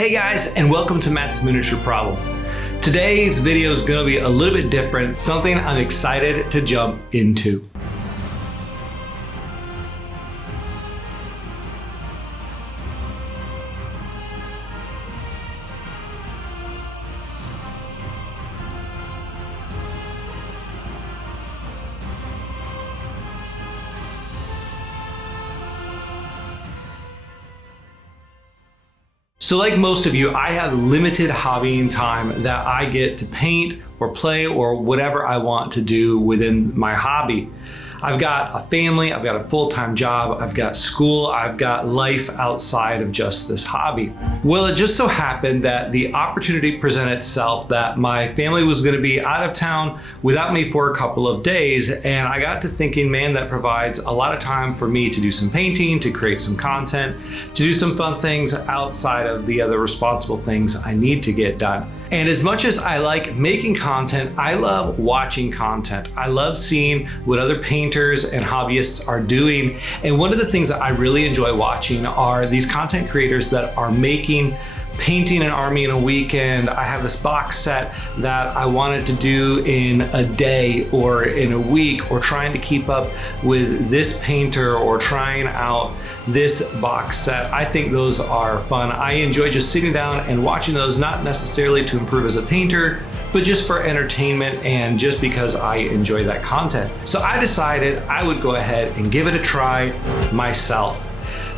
Hey guys, and welcome to Matt's Miniature Problem. Today's video is going to be a little bit different, something I'm excited to jump into. So like most of you, I have limited hobbying time that I get to paint or play or whatever I want to do within my hobby. I've got a family, I've got a full-time job, I've got school, I've got life outside of just this hobby. Well, it just so happened that the opportunity presented itself that my family was going to be out of town without me for a couple of days, and I got to thinking, man, that provides a lot of time for me to do some painting, to create some content, to do some fun things outside of the other responsible things I need to get done. And as much as I like making content, I love watching content. I love seeing what other painters and hobbyists are doing. And one of the things that I really enjoy watching are these content creators that are painting an army in a weekend. I have this box set that I wanted to do in a day or in a week, or trying to keep up with this painter or trying out this box set. I think those are fun. I enjoy just sitting down and watching those, not necessarily to improve as a painter, but just for entertainment and just because I enjoy that content. So I decided I would go ahead and give it a try myself.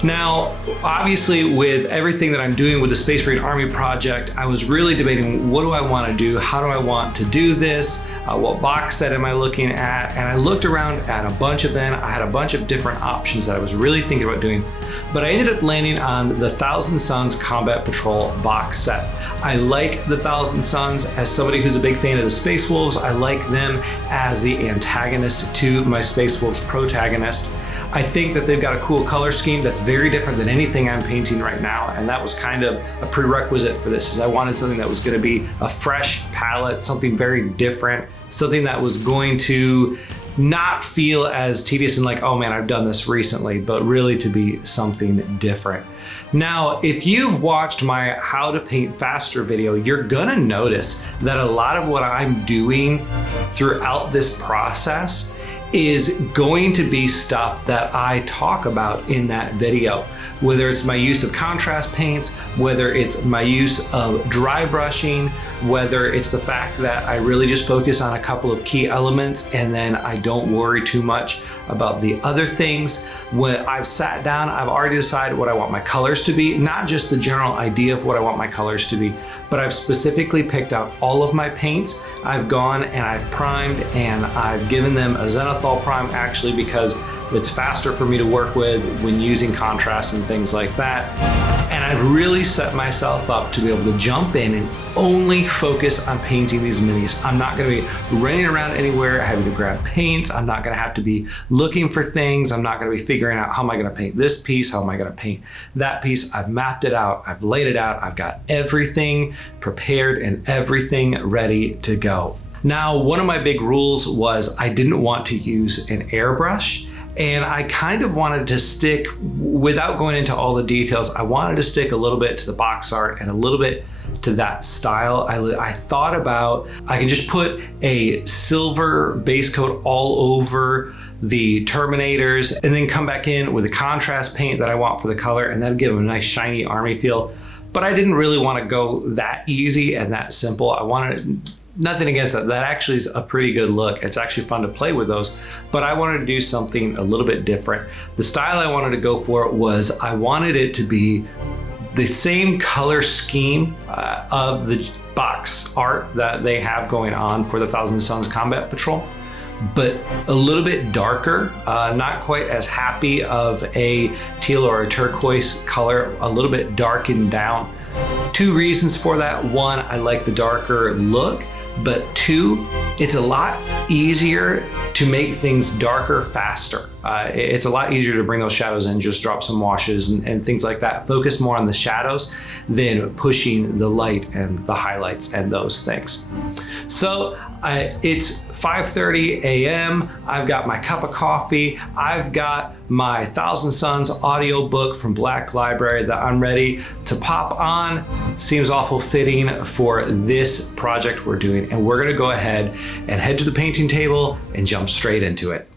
Now, obviously, with everything that I'm doing with the Space Marine Army project, I was really debating, what do I want to do? How do I want to do this? What box set am I looking at? And I looked around at a bunch of them. I had a bunch of different options that I was really thinking about doing, but I ended up landing on the Thousand Suns Combat Patrol box set. I like the Thousand Suns. As somebody who's a big fan of the Space Wolves, I like them as the antagonist to my Space Wolves protagonist. I think that they've got a cool color scheme that's very different than anything I'm painting right now, and that was kind of a prerequisite for this, is I wanted something that was going to be a fresh palette, something very different, something that was going to not feel as tedious and like, oh man, I've done this recently, but really to be something different. Now, if you've watched my How to Paint Faster video, you're gonna notice that a lot of what I'm doing throughout this process is going to be stuff that I talk about in that video. Whether it's my use of contrast paints, whether it's my use of dry brushing, whether it's the fact that I really just focus on a couple of key elements and then I don't worry too much about the other things. When I've sat down, I've already decided what I want my colors to be, not just the general idea of what I want my colors to be, but I've specifically picked out all of my paints. I've gone and I've primed and I've given them a zenithal prime, actually, because it's faster for me to work with when using contrast and things like that. And I've really set myself up to be able to jump in and only focus on painting these minis. I'm not gonna be running around anywhere having to grab paints. I'm not gonna have to be looking for things. I'm not gonna be figuring out, how am I gonna paint this piece? How am I gonna paint that piece? I've mapped it out, I've laid it out, I've got everything prepared and everything ready to go. Now, one of my big rules was I didn't want to use an airbrush. And I kind of wanted to stick, without going into all the details, I wanted to stick a little bit to the box art and a little bit to that style. I thought about, I can just put a silver base coat all over the Terminators and then come back in with a contrast paint that I want for the color, and that'll give them a nice shiny army feel. But I didn't really want to go that easy and that simple. I wanted, nothing against that. That actually is a pretty good look. It's actually fun to play with those, but I wanted to do something a little bit different. The style I wanted to go for was, I wanted it to be the same color scheme of the box art that they have going on for the Thousand Suns Combat Patrol, but a little bit darker, not quite as happy of a teal or a turquoise color, a little bit darkened down. Two reasons for that. One, I like the darker look, but two, it's a lot easier to make things darker faster. It's a lot easier to bring those shadows in, just drop some washes and things like that. Focus more on the shadows than pushing the light and the highlights and those things. So it's 5:30 a.m. I've got my cup of coffee. I've got my Thousand Suns audio book from Black Library that I'm ready to pop on. Seems awful fitting for this project we're doing. And we're gonna go ahead and head to the painting table and jump straight into it.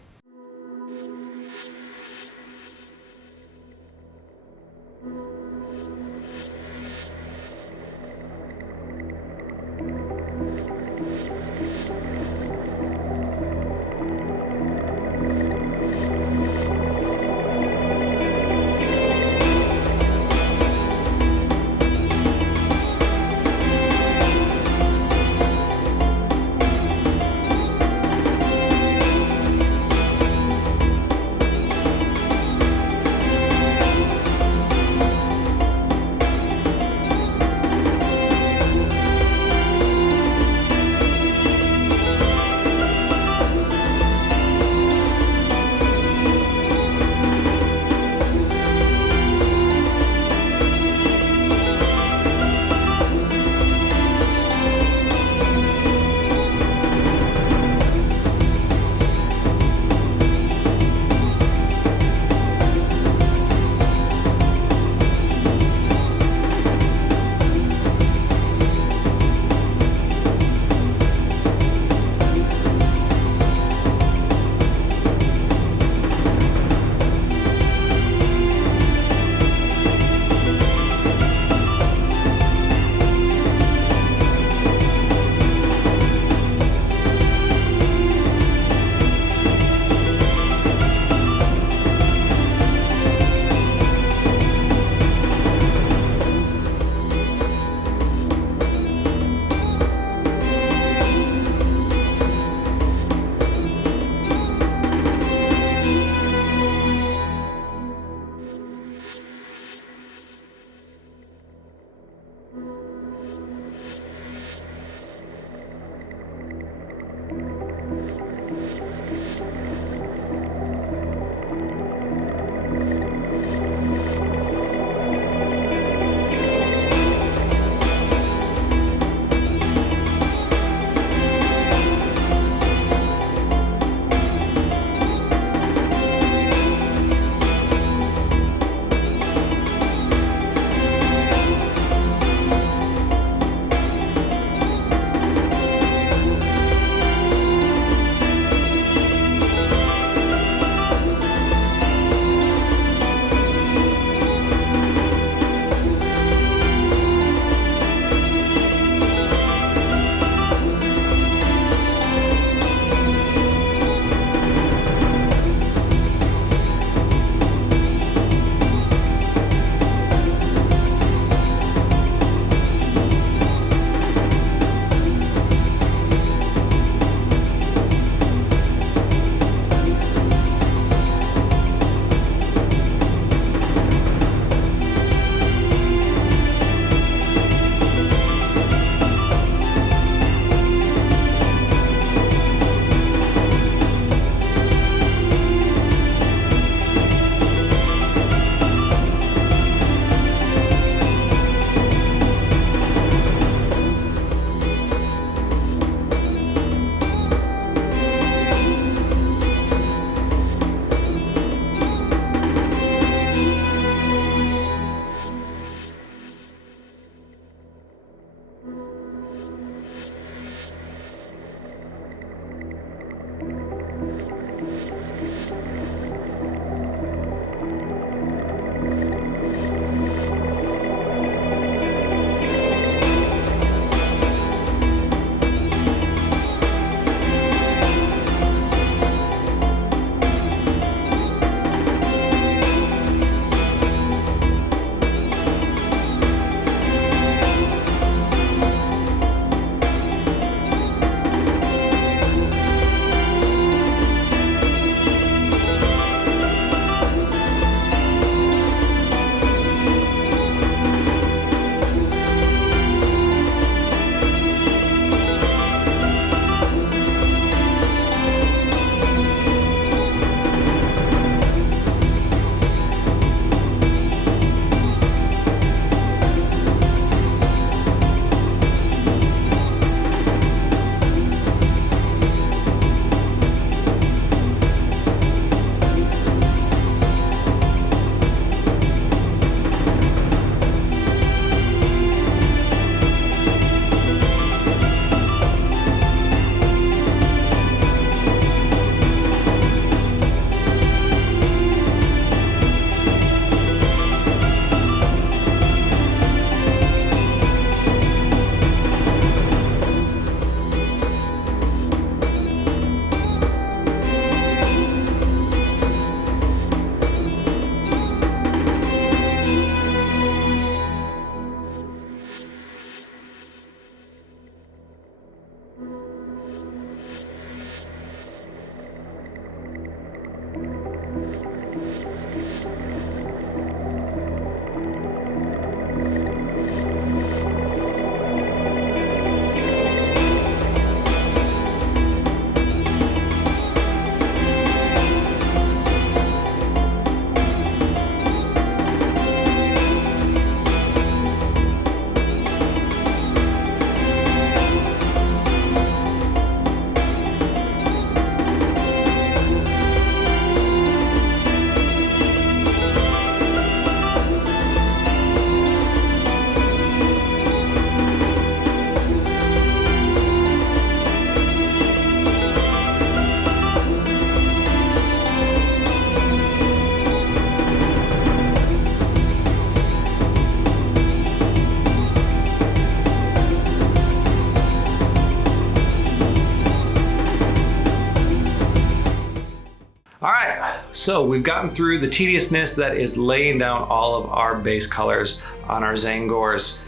So we've gotten through the tediousness that is laying down all of our base colors on our Tzaangors.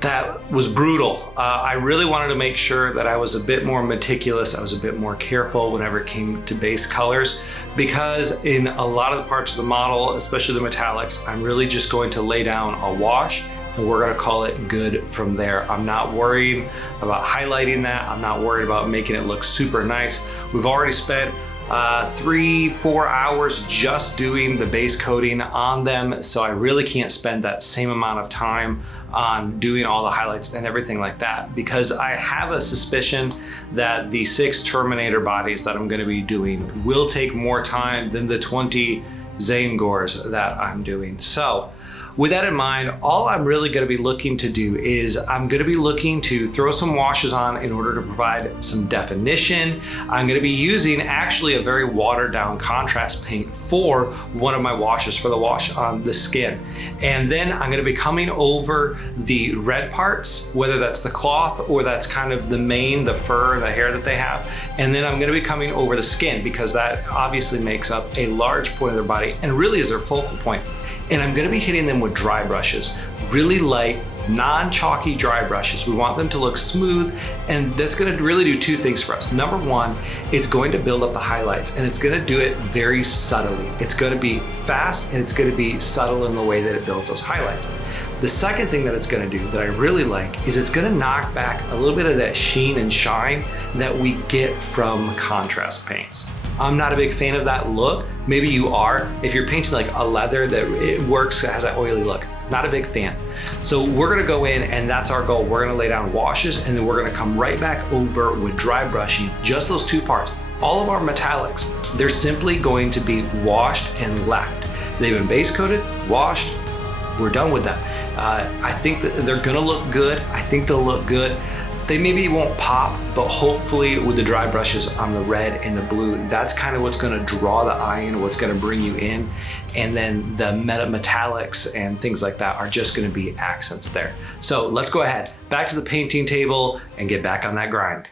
That was brutal. I really wanted to make sure that I was a bit more meticulous. I was a bit more careful whenever it came to base colors, because in a lot of the parts of the model, especially the metallics, I'm really just going to lay down a wash and we're gonna call it good from there. I'm not worried about highlighting that. I'm not worried about making it look super nice. We've already spent 3-4 hours just doing the base coating on them, so I really can't spend that same amount of time on doing all the highlights and everything like that, because I have a suspicion that the 6 Terminator bodies that I'm going to be doing will take more time than the 20 Tzaangors that I'm doing. So with that in mind, all I'm really going to be looking to do is I'm going to be looking to throw some washes on in order to provide some definition. I'm going to be using actually a very watered down contrast paint for one of my washes, for the wash on the skin. And then I'm going to be coming over the red parts, whether that's the cloth or that's kind of the mane, the fur, the hair that they have. And then I'm going to be coming over the skin, because that obviously makes up a large point of their body and really is their focal point. And I'm gonna be hitting them with dry brushes, really light, non-chalky dry brushes. We want them to look smooth, and that's gonna really do 2 things for us. Number 1, it's going to build up the highlights, and it's gonna do it very subtly. It's gonna be fast, and it's gonna be subtle in the way that it builds those highlights. The second thing that it's gonna do that I really like is it's gonna knock back a little bit of that sheen and shine that we get from contrast paints. I'm not a big fan of that look. Maybe you are. If you're painting like a leather that it works, has that oily look. Not a big fan. So we're gonna go in, and that's our goal. We're gonna lay down washes, and then we're gonna come right back over with dry brushing, just those 2 parts. All of our metallics, they're simply going to be washed and left. They've been base coated, washed, we're done with them. I think that they're gonna look good. I think they'll look good. They maybe won't pop, but hopefully with the dry brushes on the red and the blue, that's kind of what's gonna draw the eye in, what's gonna bring you in. And then the metallics and things like that are just gonna be accents there. So let's go ahead, back to the painting table and get back on that grind.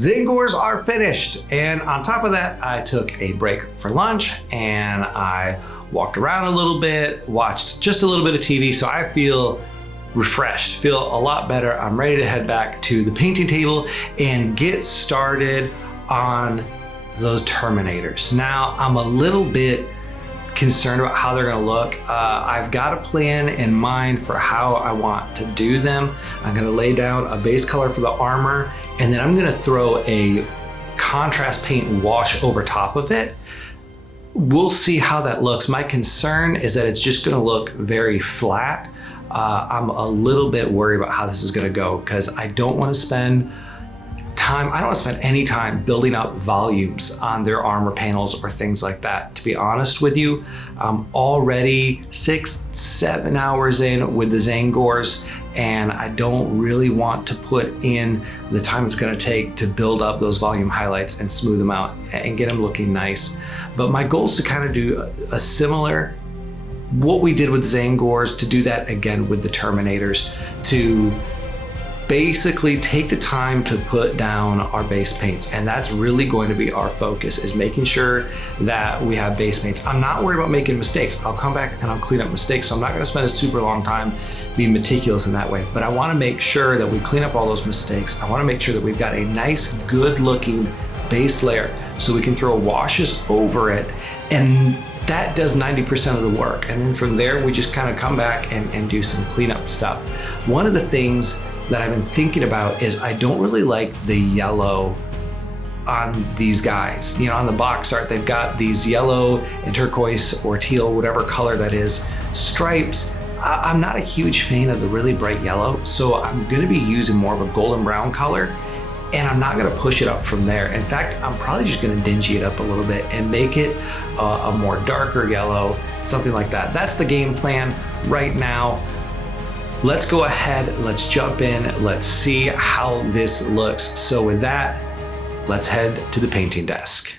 Tzaangors are finished. And on top of that, I took a break for lunch and I walked around a little bit, watched just a little bit of TV. So I feel refreshed, feel a lot better. I'm ready to head back to the painting table and get started on those Terminators. Now, I'm a little bit concerned about how they're gonna look. I've got a plan in mind for how I want to do them. I'm gonna lay down a base color for the armor, and then I'm gonna throw a contrast paint wash over top of it. We'll see how that looks. My concern is that it's just gonna look very flat. I'm a little bit worried about how this is gonna go because I don't wanna spend time, I don't want to spend any time building up volumes on their armor panels or things like that. To be honest with you, I'm already 6-7 hours in with the Tzaangors, and I don't really want to put in the time it's going to take to build up those volume highlights and smooth them out and get them looking nice. But my goal is to kind of do a similar, what we did with Tzaangors, to do that again with the Terminators, to basically take the time to put down our base paints. And that's really going to be our focus, is making sure that we have base paints. I'm not worried about making mistakes. I'll come back and I'll clean up mistakes. So I'm not gonna spend a super long time being meticulous in that way, but I wanna make sure that we clean up all those mistakes. I wanna make sure that we've got a nice, good looking base layer so we can throw washes over it. And that does 90% of the work. And then from there, we just kind of come back and do some cleanup stuff. One of the things that I've been thinking about is I don't really like the yellow on these guys. You know, on the box art, they've got these yellow and turquoise or teal, whatever color that is, stripes. I'm not a huge fan of the really bright yellow, so I'm gonna be using more of a golden brown color, and I'm not gonna push it up from there. In fact, I'm probably just gonna dingy it up a little bit and make it a more darker yellow, something like that. That's the game plan right now. Let's go ahead, let's jump in, let's see how this looks. So with that, let's head to the painting desk.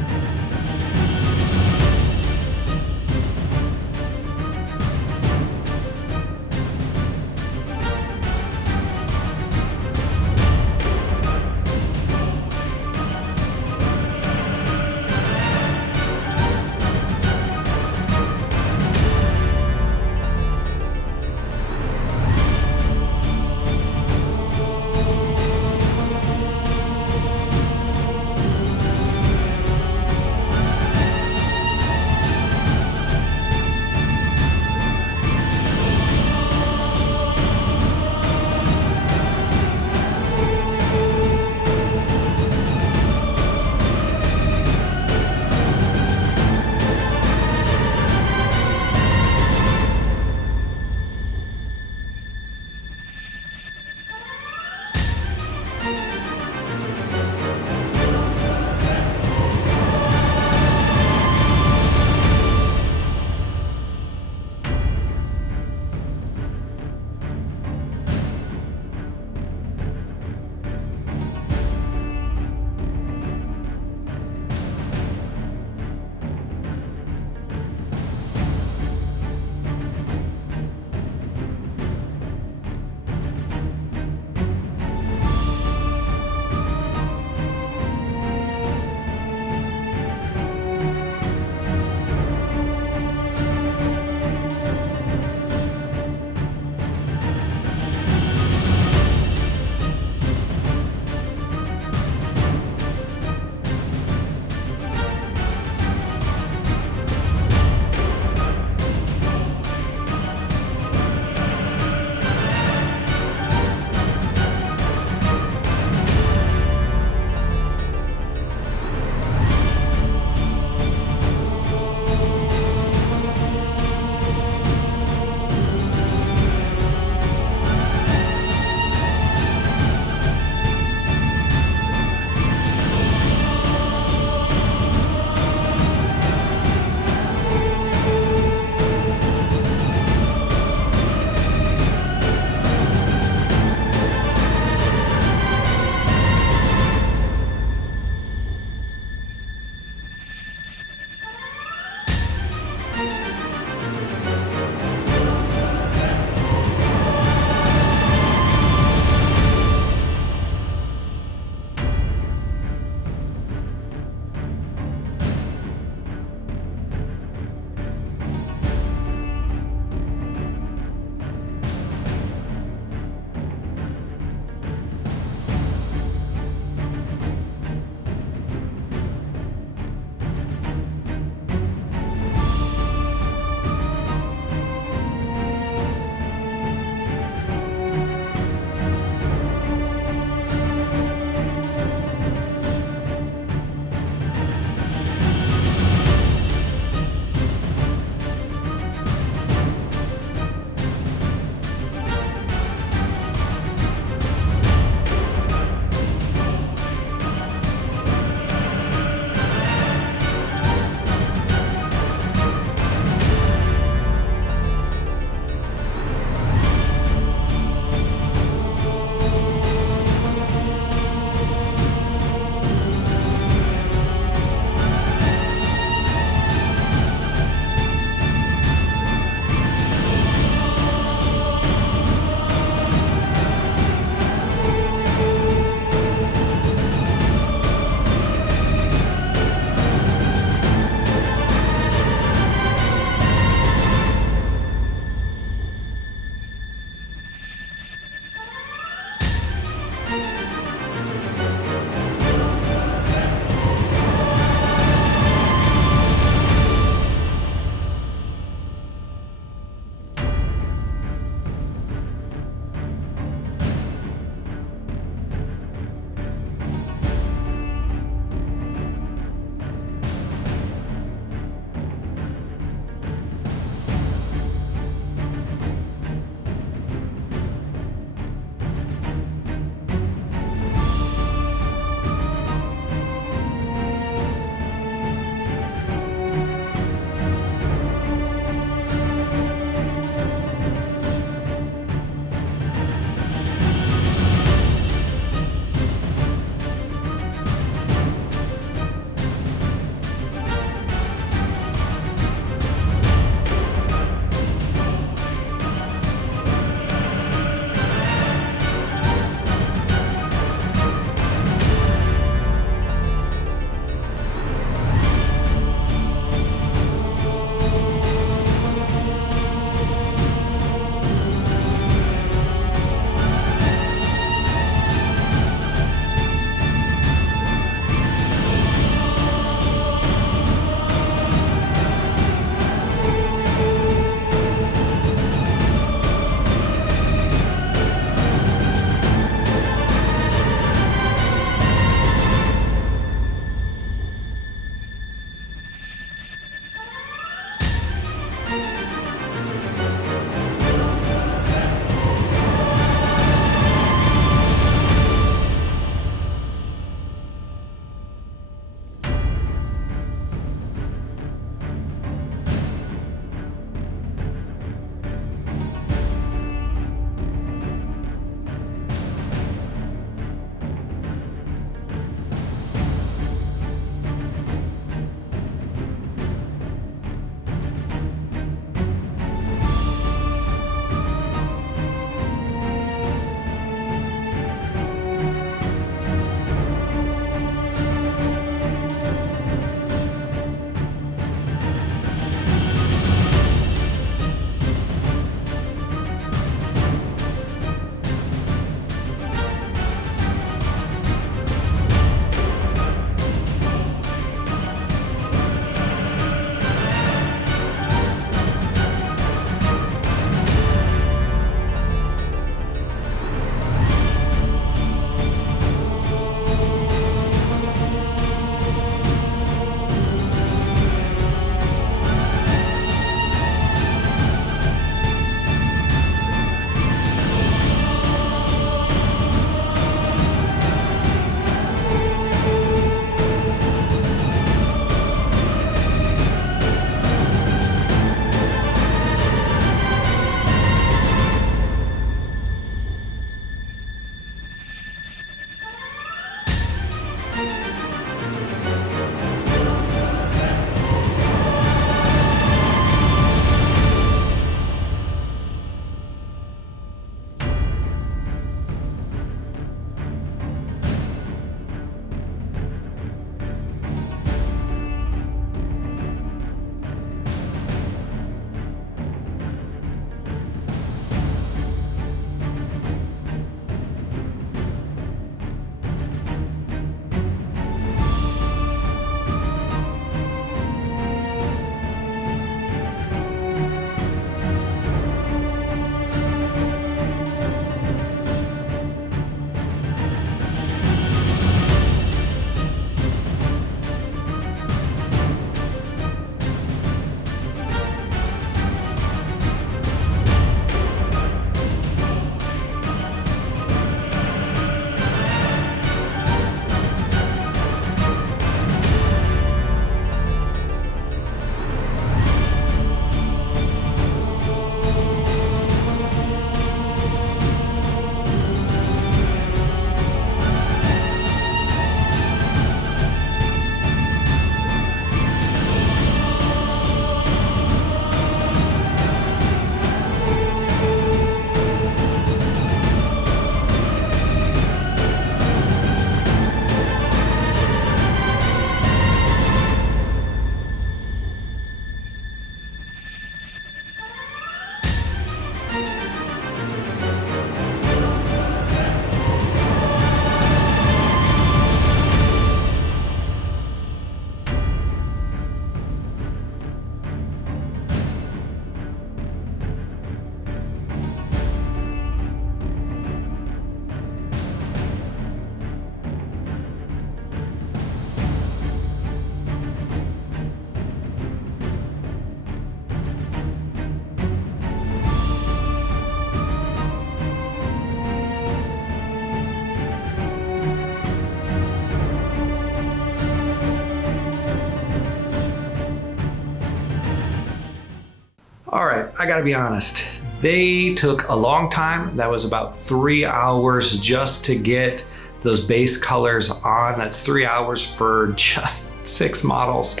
All right, I gotta be honest. They took a long time. That was about 3 hours just to get those base colors on. That's 3 hours for just 6 models.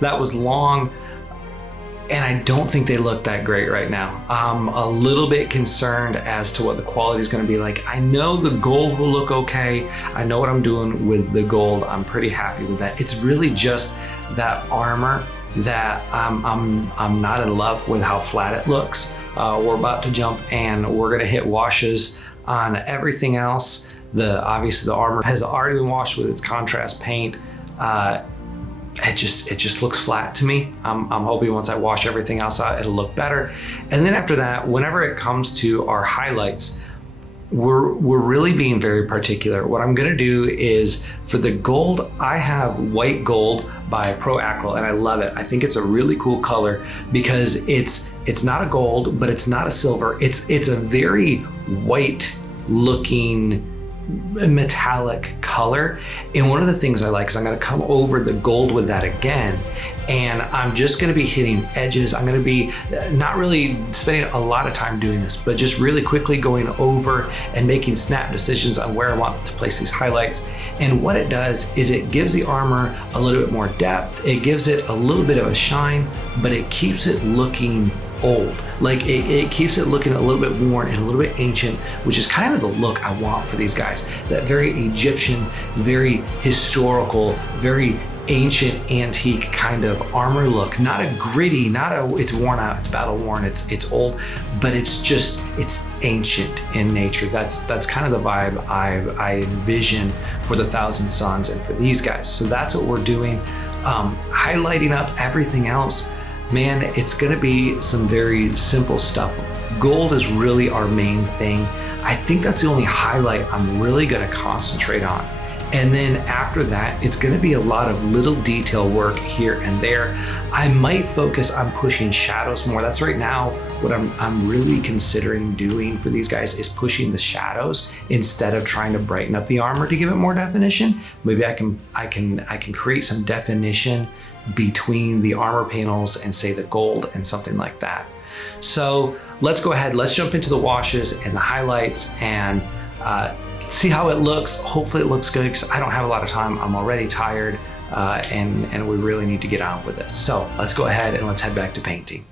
That was long, and I don't think they look that great right now. I'm a little bit concerned as to what the quality is gonna be like. I know the gold will look okay. I know what I'm doing with the gold. I'm pretty happy with that. It's really just that armor that I'm not in love with how flat it looks. We're about to jump and we're gonna hit washes on everything else. Obviously the armor has already been washed with its contrast paint. It just looks flat to me. I'm hoping once I wash everything else out, it'll look better. And then after that, whenever it comes to our highlights, we're really being very particular. What I'm gonna do is, for the gold, I have white gold by Pro Acryl, and I love it. I think it's a really cool color because it's not a gold, but it's not a silver. It's a very white looking metallic color. And one of the things I like is I'm gonna come over the gold with that again, and I'm just gonna be hitting edges. I'm gonna be not really spending a lot of time doing this, but just really quickly going over and making snap decisions on where I want to place these highlights. And what it does is it gives the armor a little bit more depth. It gives it a little bit of a shine, but it keeps it looking old. Like it keeps it looking a little bit worn and a little bit ancient, which is kind of the look I want for these guys. That very Egyptian, very historical, very ancient, antique kind of armor look. Not a gritty, it's worn out, it's battle worn, it's old, but it's ancient in nature. That's kind of the vibe I envision for the Thousand Suns and for these guys. So that's what we're doing. Highlighting up everything else. Man, it's gonna be some very simple stuff. Gold is really our main thing. I think that's the only highlight I'm really gonna concentrate on. And then after that, it's gonna be a lot of little detail work here and there. I might focus on pushing shadows more. That's right now what I'm really considering doing for these guys, is pushing the shadows instead of trying to brighten up the armor to give it more definition. Maybe I can create some definition between the armor panels and say the gold and something like that. So let's go ahead, let's jump into the washes and the highlights and see how it looks. Hopefully it looks good because I don't have a lot of time. I'm already tired and we really need to get on with this. So let's go ahead and let's head back to painting.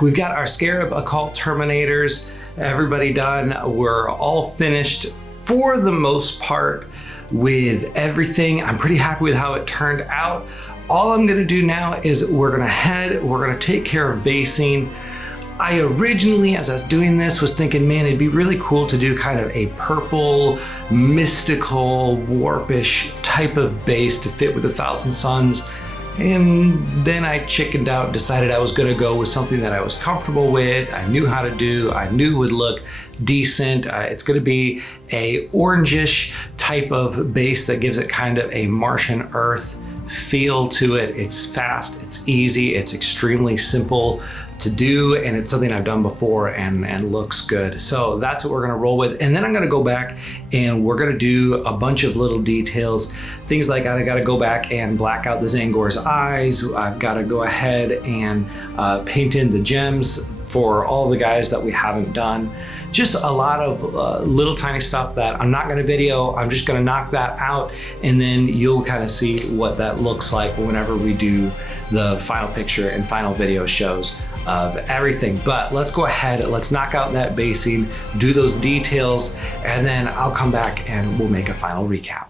we've got our Scarab Occult Terminators, everybody done. We're all finished for the most part with everything. I'm pretty happy with how it turned out. All I'm gonna do now is we're gonna take care of basing. I originally, as I was doing this, was thinking, man, it'd be really cool to do kind of a purple, mystical, warpish type of base to fit with 1,000 Suns. And then I chickened out and decided I was gonna go with something that I was comfortable with, I knew how to do, I knew would look decent. It's gonna be a orangish type of base that gives it kind of a Martian Earth feel to it. It's fast, it's easy, it's extremely simple to do, and it's something I've done before and looks good. So that's what we're gonna roll with. And then I'm gonna go back and we're gonna do a bunch of little details. Things like I gotta go back and black out the Tzaangor's eyes. I've gotta go ahead and paint in the gems for all the guys that we haven't done. Just a lot of little tiny stuff that I'm not gonna video. I'm just gonna knock that out, and then you'll kind of see what that looks like whenever we do the final picture and final video shows of everything. But let's go ahead, let's knock out that basing, do those details, and then I'll come back and we'll make a final recap.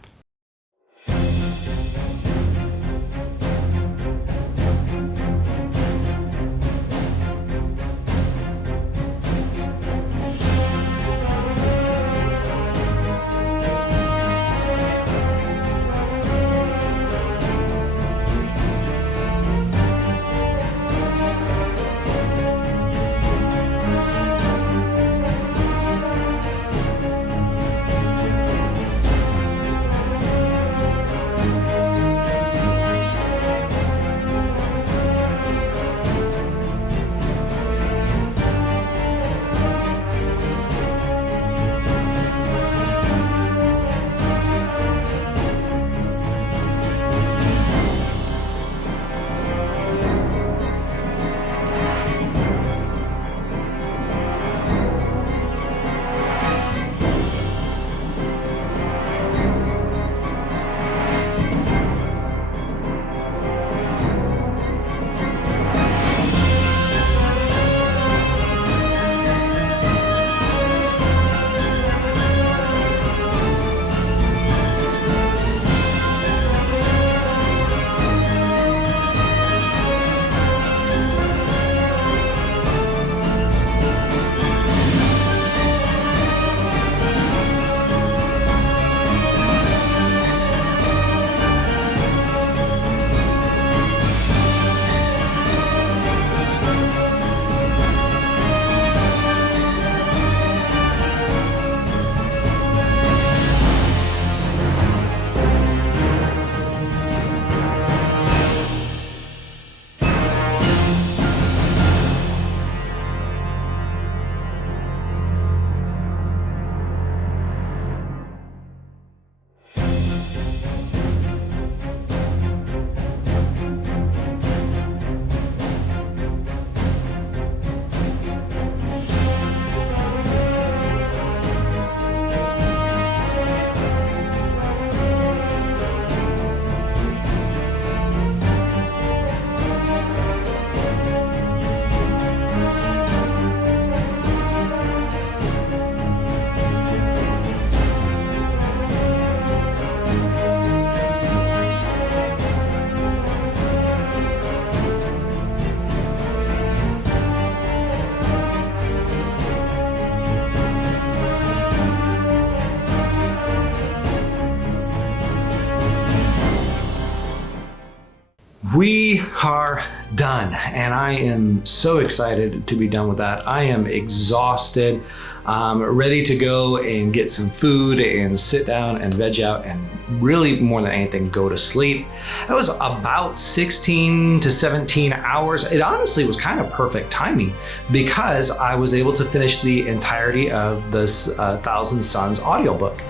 We are done, and I am so excited to be done with that. I am exhausted, ready to go and get some food and sit down and veg out and really more than anything go to sleep. It was about 16 to 17 hours. It honestly was kind of perfect timing because I was able to finish the entirety of this 1,000 Suns audiobook,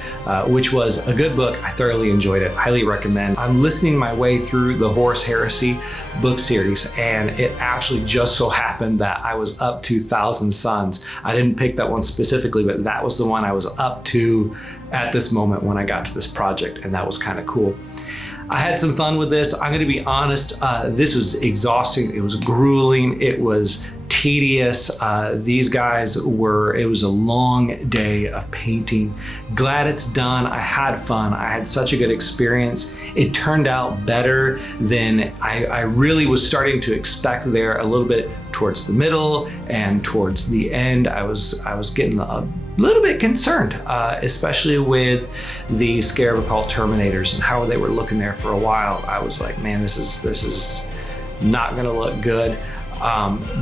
which was a good book. I thoroughly enjoyed it. Highly recommend. I'm listening my way through the Horus Heresy book series, and it actually just so happened that I was up to 1,000 Suns. I didn't pick that one specifically, but that was the one I was up to at this moment when I got to this project, and that was kind of cool. I had some fun with this. I'm going to be honest, this was exhausting. It was grueling. It was tedious. These guys it was a long day of painting. Glad it's done. I had fun. I had such a good experience. It turned out better than I really was starting to expect there. A little bit towards the middle and towards the end, I was getting a little bit concerned, especially with the Scarab Occult Terminators and how they were looking there for a while. I was like, man, this is not gonna look good.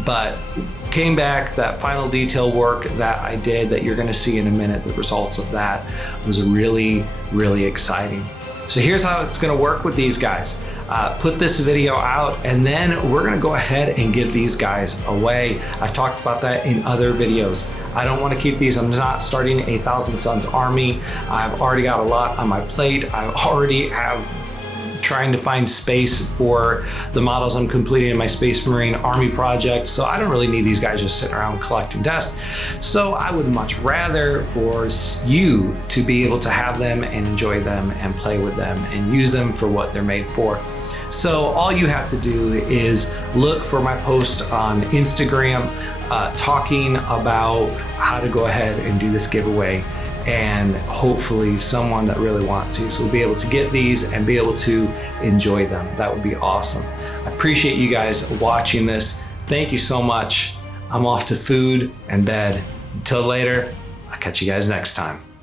But came back, that final detail work that I did that you're gonna see in a minute, the results of that was really, really exciting. So here's how it's gonna work with these guys. Put this video out and then we're gonna go ahead and give these guys away. I've talked about that in other videos. I don't wanna keep these. I'm not starting a Thousand Suns army. I've already got a lot on my plate. I already have trying to find space for the models I'm completing in my Space Marine Army project. So I don't really need these guys just sitting around collecting dust. So I would much rather for you to be able to have them and enjoy them and play with them and use them for what they're made for. So all you have to do is look for my post on Instagram talking about how to go ahead and do this giveaway. And hopefully someone that really wants these will be able to get these and be able to enjoy them. That would be awesome. I appreciate you guys watching this. Thank you so much. I'm off to food and bed. Until later, I'll catch you guys next time.